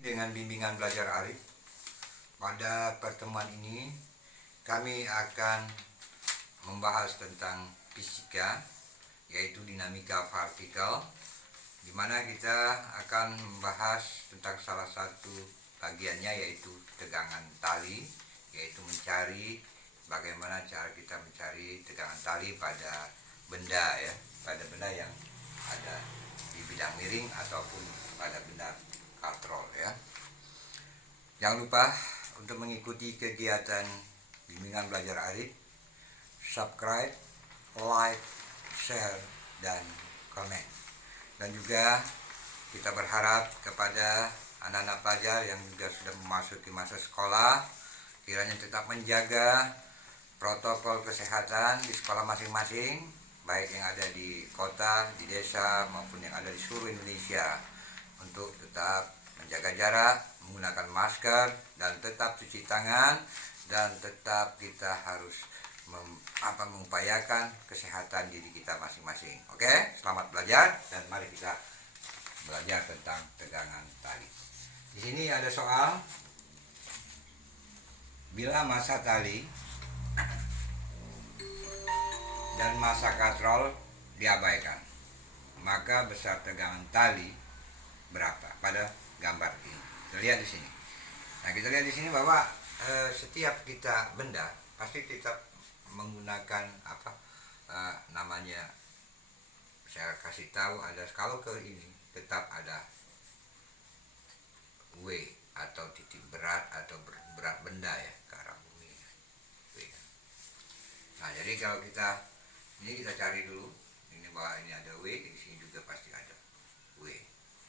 Dengan bimbingan belajar Arif, pada pertemuan ini kami akan membahas tentang fisika, yaitu dinamika partikel, di mana kita akan membahas tentang salah satu bagiannya, yaitu tegangan tali, yaitu mencari bagaimana cara kita mencari tegangan tali pada benda, pada benda yang ada di bidang miring ataupun pada benda katrol, Jangan lupa untuk mengikuti kegiatan bimbingan belajar Arif, subscribe, like, share, dan komen. Dan juga kita berharap kepada anak-anak pelajar yang juga sudah memasuki masa sekolah, kiranya tetap menjaga protokol kesehatan di sekolah masing-masing, baik yang ada di kota, di desa, maupun yang ada di seluruh Indonesia, untuk tetap menjaga jarak, menggunakan masker, dan tetap cuci tangan, dan tetap kita harus mengupayakan kesehatan diri kita masing-masing. Oke, selamat belajar dan mari kita belajar tentang tegangan tali. Di sini ada soal, bila massa tali dan massa katrol diabaikan, maka besar tegangan tali berapa pada gambar ini. Kita lihat di sini. Nah, kita lihat di sini bahwa setiap kita benda pasti kita menggunakan namanya. Saya kasih tahu, ada kalau ke ini tetap ada W atau titik berat atau berat benda ke arah bumi. Nah, jadi kalau kita ini kita cari dulu ini bahwa ini ada W, di sini juga pasti ada W.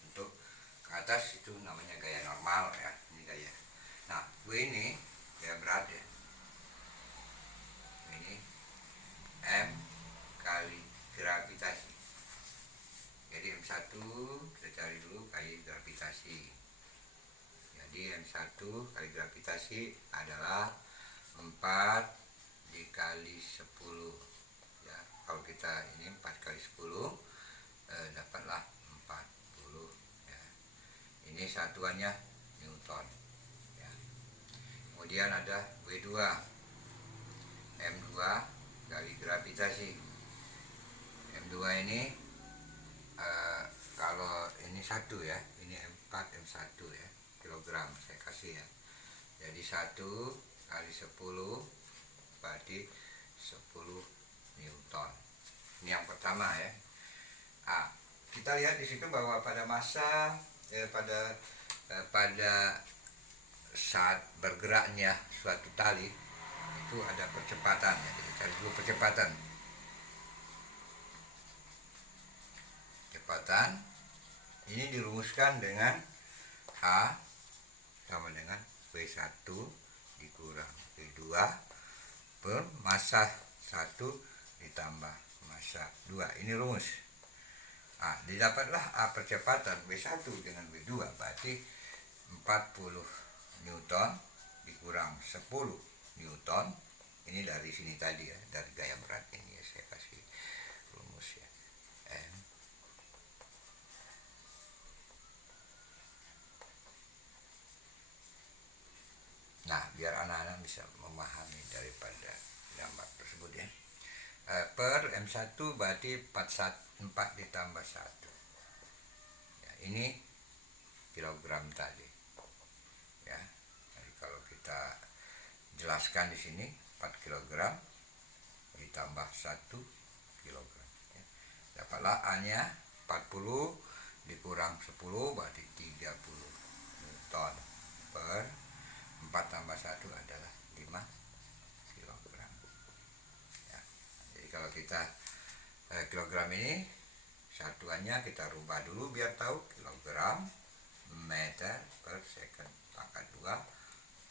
Untuk ke atas itu namanya gaya normal, ini gaya. Nah, W ini gaya berat, ini M kali gravitasi. Jadi M1 kita cari dulu kali gravitasi. Jadi M1 kali gravitasi adalah 4 dikali 10. Kalau kita ini 4 kali 10 dapatlah 40. Ini satuannya Newton. Kemudian ada W2, M2 kali gravitasi. M2 ini kalau ini 1 ini M4 M1 kilogram saya kasih Jadi 1 kali 10 berarti 10 Newton. Ini yang pertama kita lihat di situ bahwa pada masa pada saat bergeraknya suatu tali itu ada percepatan, Kita cari dulu percepatan. Kecepatan ini dirumuskan dengan H sama dengan V1 dikurang V2 per massa 1 ditambah massa 2. Ini rumus. Didapatlah percepatan V1 dengan V2 berarti 40 Newton dikurang 10 Newton. Ini dari sini tadi dari gaya berat ini saya kasih rumus M. Nah, biar anak-anak bisa memahami daripada gambar tersebut per M1 berarti 4 ditambah 1. Ini kilogram tadi. Jadi kalau kita jelaskan di sini 4 kilogram ditambah 1 kilogram. Dapatlah A-nya 40 dikurang 10 berarti 30 Newton per 4 tambah 1 adalah 5 kilogram. Jadi kalau kita kilogram ini satuannya kita rubah dulu biar tahu, kilogram meter per second pangkat 2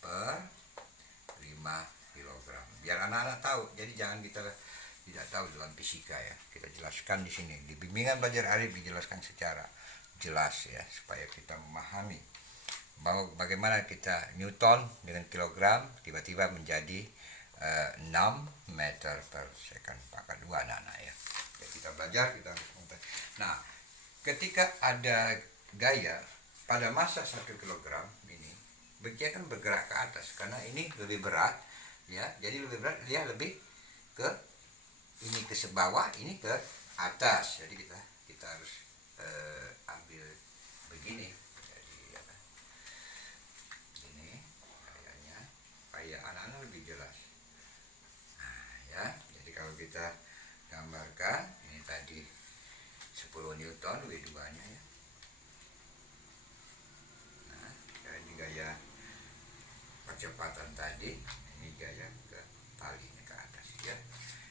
per 5 kilogram. Biar anak-anak tahu. Jadi jangan kita tidak tahu dalam fisika Kita jelaskan di sini. Di bimbingan belajar Arif dijelaskan secara jelas supaya kita memahami bahwa bagaimana kita Newton dengan kilogram tiba-tiba menjadi 6 meter per second pangkat 2 anak-anak Jadi kita belajar, kita. Nah, ketika ada gaya pada massa 1 kilogram ini dia kan bergerak ke atas karena ini lebih berat ya, jadi lebih berat, dia lebih ke ini ke bawah, ini ke atas. Jadi kita harus ambil begini, jadi apa, ini kayaknya supaya anak-anak lebih jelas. Nah ya, jadi kalau kita gambarkan ini tadi 10 Newton W2 nya ya. Nah jadi gaya percepatan tadi, ini gaya ke talinya ke atas ya.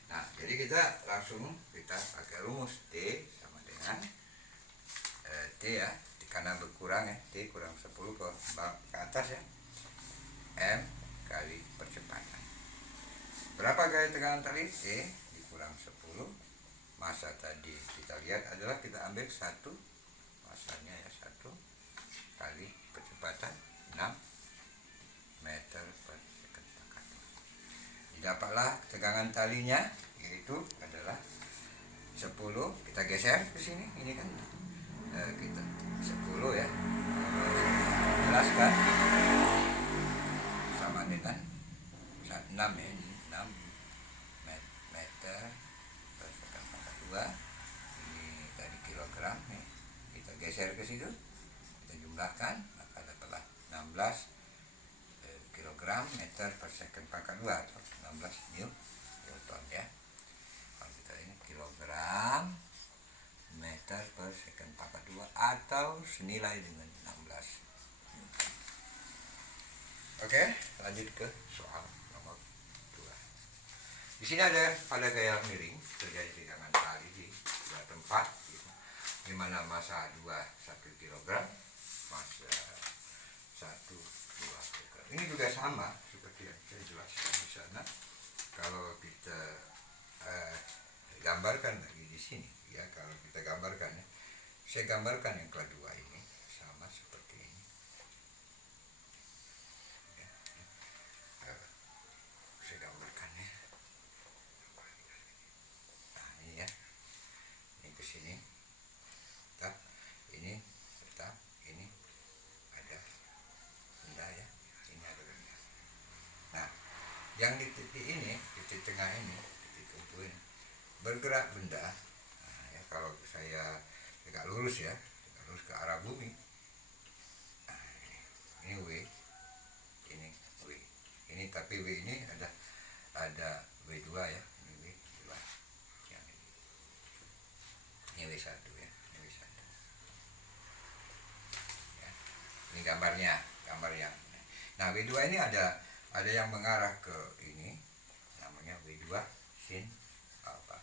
Nah jadi kita langsung kita pakai rumus T sama dengan T ya, karena berkurang ya, T kurang 10 ke atas ya, M kali percepatan. Berapa gaya tekanan tali? T dikurang 10. Massa tadi kita lihat adalah kita ambil 1, massanya ya 1 kali percepatan 6 meter per second pangkat 2. Didapatlah tegangan talinya, yaitu adalah 10. Kita geser ke sini, ini kan kita 10 ya, jelaskan sama dengan 6 ya, 6 meter per second pangkat 2. Ini tadi kilogram nih, kita geser ke situ, kita jumlahkan, maka dapatlah 16 kilogram meter per second pangkat 2 atau 16 Newton ya. Kalau kita ini kilogram meter per second pangkat 2 atau senilai dengan 16 Newton. Oke, lanjut ke soal nomor 2. Di sini ada pada gaya miring terjadi tegangan tali di dua tempat gitu, di mana massa 1 kilogram, massa 1 kilogram. Ini juga sama seperti yang saya jelaskan di sana. Kalau kita gambarkan lagi di sini ya, kalau kita gambarkan ya, saya gambarkan yang kedua ini sama seperti ini ya, saya gambarkan ya. Nah ini ya, ini ke sini tetap, ini tetap, ini ada benda ya, ini ada benda. Nah yang di titik ini, titik tengah ini, titik kumpul ini bergerak benda. Nah, ya, kalau saya tegak lurus ya, tegak lurus ke arah bumi. Nah, ini W, ini W, ini tapi W ini ada W2 ya, ini W2 yang ini W1 ya, ini W1 ya. Ini gambar yang nah W2 ini ada yang mengarah ke ini, namanya W2 sin apa.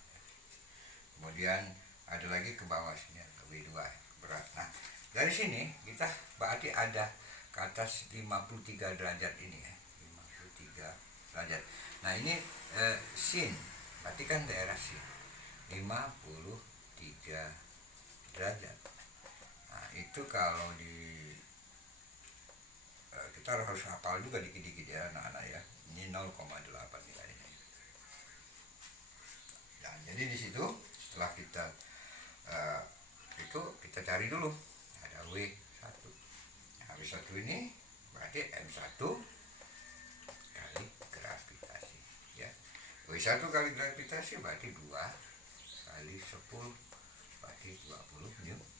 Kemudian ada lagi ke bawah sini W2 berat. Nah dari sini kita berarti ada ke atas 53 derajat ini ya, 53 derajat. Nah ini sin, berarti kan daerah sin 53 derajat. Nah itu kalau di kita harus hafal juga dikit-dikit ya anak-anak ya. Ini 0,8 nilainya. Nah, jadi di situ setelah kita itu kita cari dulu ada W1. Nah, W1 ini berarti M1 kali gravitasi ya. W1 kali gravitasi berarti 2 kali 10 berarti 20 Newton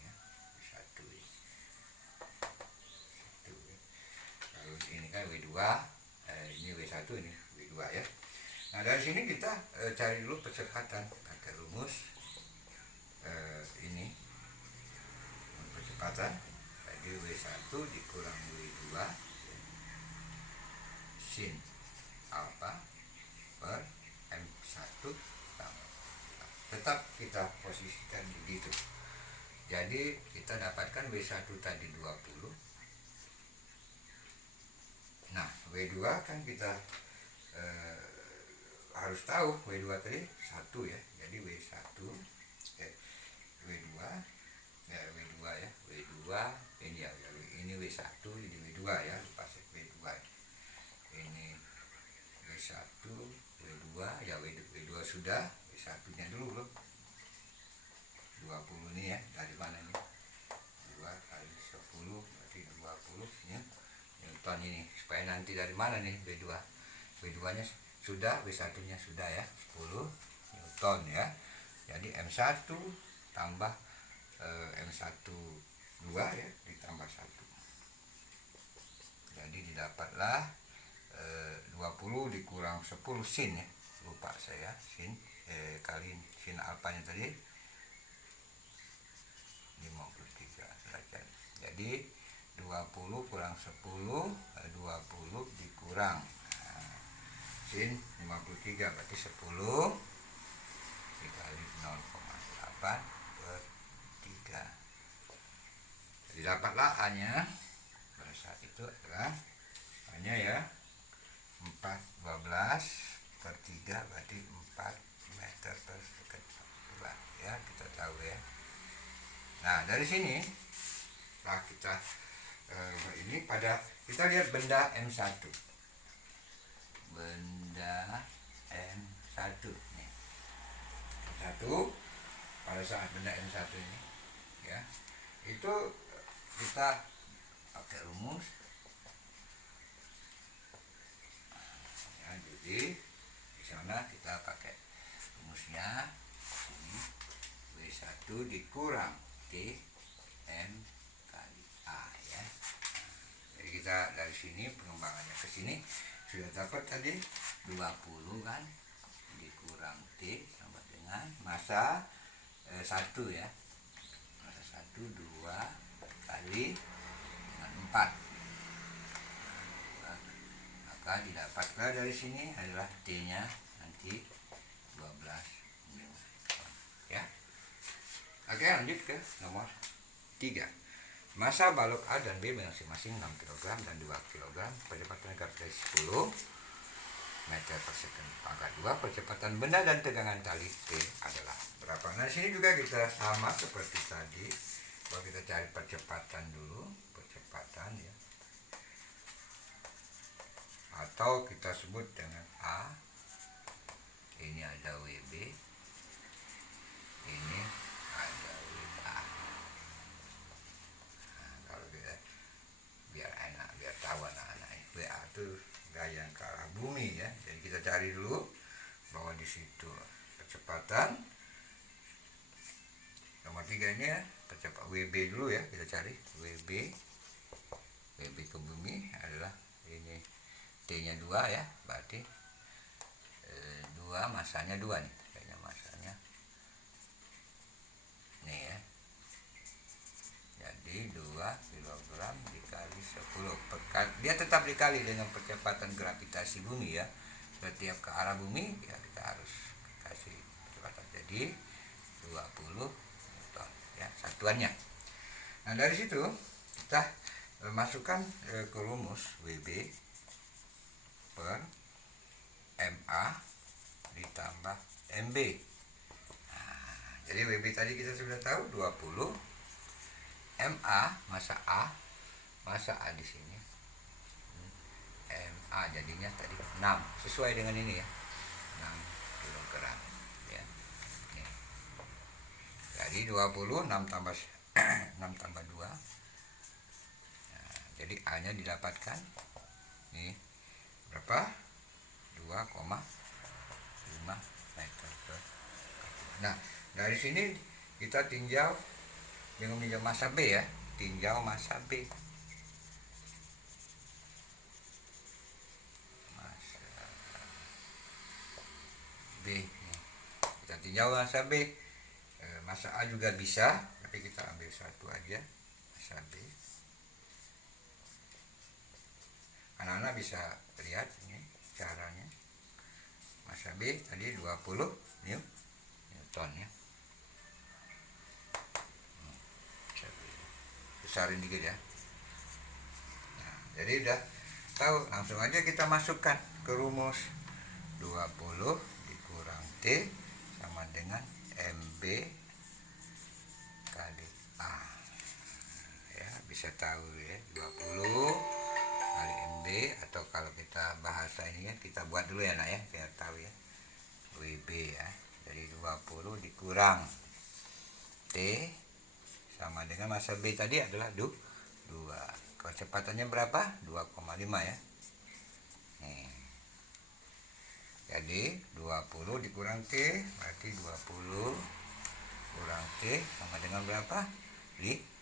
ya. W1 ini. Lalu ini kan W2, ini W1, ini W2 ya. Nah dari sini kita cari dulu percepatan pakai rumus ini percepatan, jadi W1 dikurang W2 sin alfa per M1 tambah. Tetap kita posisikan begitu. Jadi kita dapatkan W1 tadi 20. Nah W2 kan kita harus tahu W2 tadi 1 ya. Jadi W1 W2 ya, W2 ya, W2 ini ya, ini W1, ini W2 ya, pas W2 ini W1 W2 ya, W2 sudah, W1 nya dulu belum 20 nih ya, dari mana nih 2 10 berarti 20 ya, Newton ini. Supaya nanti dari mana nih B2? B2 nya sudah, B1 nya sudah ya, 10 Newton ya. Jadi M1 tambah M1 2 ya, ditambah 1. Jadi didapatlah 20 dikurang 10 sin ya, lupa saya sin kali sin alfanya tadi 53 derajat. Jadi 20 kurang 10, 20 dikurang sin 53 berarti 10 dikali 0,8 per 3. Jadi dapatlah A nya pada saat itu adalah A nya ya 412 per 3 berarti 4 meter per second ya, kita tahu ya. Nah dari sini setelah kita ini pada kita lihat benda M1, benda M1 nih, M1 pada saat benda M1 ini ya, itu kita pakai rumus ya. Jadi di sana kita pakai rumusnya ini W1 dikurang T M kali A ya. Jadi kita dari sini pengembangannya ke sini sudah dapat tadi 20 kan dikurang T sama dengan massa 1 ya, massa 1 2 kali dengan 4. Maka didapatlah dari sini adalah T nya nanti 12 Newton ya. Oke, lanjut ke nomor 3. Massa balok A dan B masing-masing 6 kg dan 2 kg. Percepatan gravitasi 10 meter per second. Pangkat 2, percepatan benda dan tegangan tali T adalah berapa? Nah, sini juga kita sama seperti tadi. Kalau kita cari percepatan dulu, percepatan ya. Atau kita sebut dengan A. Ini ada WB. Ini ada WA. Nah, kalau kita biar enak, biar tahu anak-anak, WA itu gaya ke arah bumi ya. Jadi kita cari dulu bahwa di situ percepatan nomor 3 ini ya, percepatan WB dulu ya, kita cari WB ke bumi adalah ini T nya 2 ya, berarti 2 masanya 2 nih, kayaknya masanya nih ya. Jadi 2 kg dikali 10 dia tetap dikali dengan percepatan gravitasi bumi ya. Setiap ke arah bumi ya kita harus kasih percepatan. Jadi 20 Newton ya satuannya. Nah dari situ kita masukkan ke rumus WB per MA ditambah MB. Nah, jadi WB tadi kita sudah tahu 20, MA massa A di sini, MA jadinya tadi 6 sesuai dengan ini ya, 6 kg ya. Nih. Jadi 20 6 tambah 6 tambah 2. Nah, jadi A nya didapatkan nih berapa? 2,5 meter per. Nah dari sini kita tinjau dengan meninjau massa B ya, tinjau massa B. Massa B. Kita tinjau massa B. Massa A juga bisa, tapi kita ambil satu aja, massa B. Anak-anak bisa lihat ini caranya. Massa B tadi 20 Newton ya. Besarin dikit ya. Nah, jadi udah tahu, langsung aja kita masukkan ke rumus 20 dikurang T sama dengan MB kali A ya, bisa tahu ya 20 kali MB, atau kalau kita bahasa ini ya kita buat dulu ya nak ya biar tahu ya, WB ya. Jadi 20 dikurang T sama dengan massa B tadi adalah 2 2. Kecepatannya berapa? 2,5 ya. Nih. Jadi 20 dikurang T berarti 20 kurang T sama dengan berapa? 5.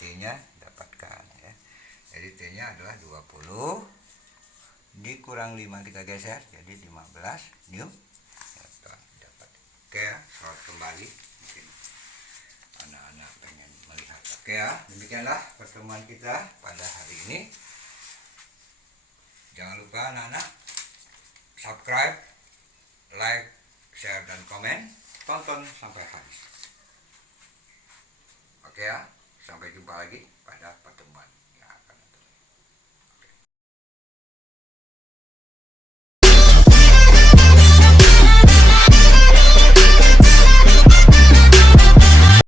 T-nya dapatkan ya. Jadi T-nya adalah 20 dikurang 5, kita geser jadi 15 Newton dapat. Oke ya, slot kembali. Mungkin anak-anak pengen melihat. Oke ya, demikianlah pertemuan kita pada hari ini. Jangan lupa anak-anak subscribe, like, share, dan komen. Tonton sampai habis. Oke ya, sampai jumpa lagi pada pertemuan